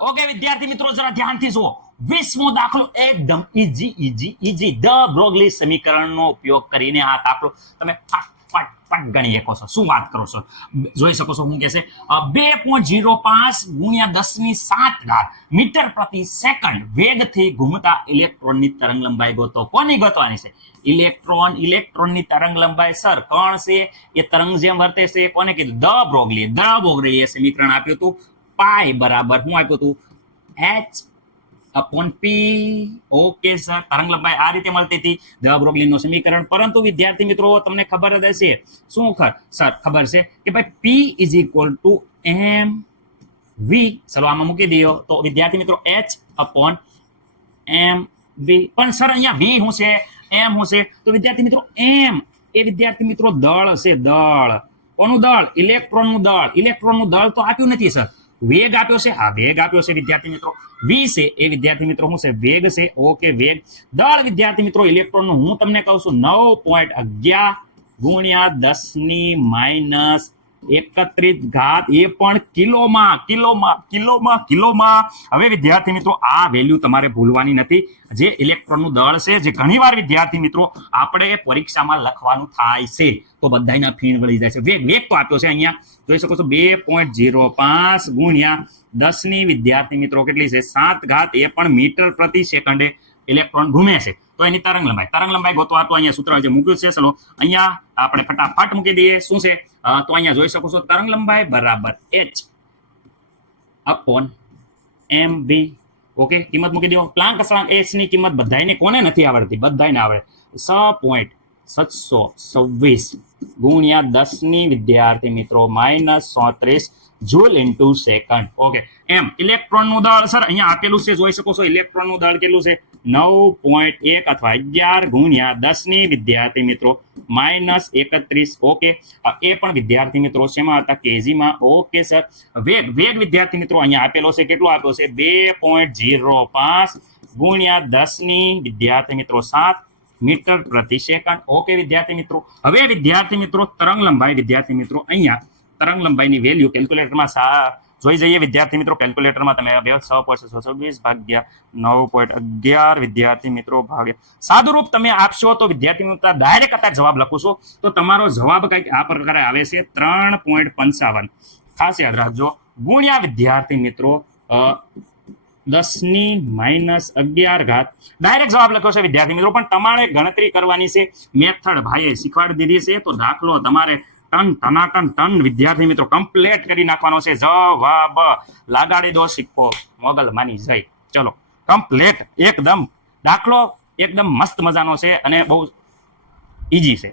Okay વિદ્યાર્થી મિત્રો જરા ધ્યાનથી જુઓ 20મો દાખલો એકદમ ઈજી ધ બ્રોગલી સમીકરણનો ઉપયોગ કરીને આ દાખલો તમે ફટ ગણી શકો છો. શું વાત કરો છો? જોઈ શકો છો હું કહેશે 2.05 ગુણ્યા 10⁷ મીટર પ્રતિ સેકન્ડ વેગથી ઘૂમતા ઇલેક્ટ્રોનની તરંગ લંબાઈ ગોતો. કોની ગોતવાની છે? ઇલેક્ટ્રોનની તરંગ લંબાઈ સર કોણ છે? એ તરંગ જેમ વર્તે છે કોને કીધું? ધ બ્રોગલી એ સમીકરણ આપ્યું હતું. પાઈ બરાબર શું આપ્યું હતું? h/p. ઓકે સર, તરંગ લંબાઈ આ રીતે મળતી હતી ધ બ્રોગલીનું સમીકરણ. પરંતુ વિદ્યાર્થી મિત્રો તમને ખબર જ હશે શું સર ખબર છે કે ભાઈ p = mv. ચલો આમાં મૂકી દો તો વિદ્યાર્થી મિત્રો h/mv. પણ સર અહીંયા v શું છે, m શું છે? તો વિદ્યાર્થી મિત્રો m એ વિદ્યાર્થી મિત્રો દળ છે. દળ કોનું દળ? ઇલેક્ટ્રોનનું દળ. ઇલેક્ટ્રોનનું દળ તો આપ્યું નથી સર, વેગ આપ્યો છે. હા વેગ આપ્યો છે વિદ્યાર્થી મિત્રો. v છે એ વિદ્યાર્થી મિત્રો શું છે? વેગ છે. ઓકે વેગ. દળ વિદ્યાર્થી મિત્રો ઇલેક્ટ્રોનનું હું તમને કહું છું 9.11 ગુણ્યા 10⁻31 એ પણ કિલોમાં. હવે વિદ્યાર્થી મિત્રો આ વેલ્યુ તમારે ભૂલવાની નથી. જે ઇલેક્ટ્રોનનું દળ છે જે ઘણીવાર વિદ્યાર્થી મિત્રો આપણે પરીક્ષામાં લખવાનું થાય છે તો બધાયના ફીણ વળી જાય છે. વેગ તો આપ્યો છે અહીંયા જોઈ શકો છો 2.05 ગુણ્યા 10 વિદ્યાર્થી મિત્રો કેટલી છે? 7 એ પણ મીટર પ્રતિ સેકન્ડે ઇલેક્ટ્રોન ઘૂમે છે. તો એની તરંગ લંબાઈ ગોતવા તો અહીંયા સૂત્ર જે મૂક્યું છે. ચલો અહીંયા આપણે ફટાફટ મૂકી દઈએ. શું છે? તો અહીંયા જોઈ શકો છો તરંગ લંબાઈ બરાબર h/mv. ઓકે કિંમત મૂકી દો. પ્લાન્ક અચળાંક h ની કિંમત બધાયને કોને નથી આવડતી? બધાયને આવડે. 6.726 ગુણ્યા 10 વિદ્યાર્થી મિત્રો -34 જૂલ ઇન્ટુ સેકન્ડ. ઓકે એમ ઇલેક્ટ્રોનનું દળ સર અહીંયા આપેલું છે જોઈ શકો છો. ઇલેક્ટ્રોનનું દળ કેટલું છે? 9.1 અથવા 11 ગુણ્યા 10 વિદ્યાર્થી મિત્રો -31. ઓકે એ પણ વિદ્યાર્થી મિત્રો શેમાં હતા? કેજીમાં. ઓકે સર વેગ વિદ્યાર્થી મિત્રો અહીંયા આપેલો છે. કેટલો આપ્યો છે? 2.05 ગુણ્યા 10 વિદ્યાર્થી મિત્રો 7 મીટર પ્રતિ સેકન્ડ. ઓકે વિદ્યાર્થી મિત્રો હવે વિદ્યાર્થી મિત્રો તરંગ લંબાઈ વિદ્યાર્થી મિત્રો અહીંયા તરંગ લંબાઈની વેલ્યુ કેલ્ક્યુલેટરમાં જોઈ જઈએ વિદ્યાર્થી મિત્રો. કેલ્ક્યુલેટરમાં તમે 6.626 ભાગ્યા 9.11 વિદ્યાર્થી મિત્રો ભાગ્યા સાદુરૂપ તમે આપશો તો વિદ્યાર્થી મિત્રો ડાયરેક્ટ અટક જવાબ લખો છો તો તમારો જવાબ કંઈક આ પ્રકારે આવે છે 3.55. ખાસ યાદ રાખજો ગુણ્યા વિદ્યાર્થી મિત્રો 10⁻11 ડાયરેક્ટ જવાબ લખ્યો છે વિદ્યાર્થી મિત્રો. પણ તમારે ગણતરી કરવાની છે. મેથડ ભાઈએ શીખવાડી દીધી છે તો દાખલો તમારે ટન વિદ્યાર્થી મિત્રો કમ્પ્લીટ કરી નાખવાનો છે. જવાબ લાગાડી દો સિક્કો મોગલ માની જાય. ચલો કમ્પ્લીટ એકદમ દાખલો એકદમ મસ્ત મજાનો છે અને બહુ ઈજી છે.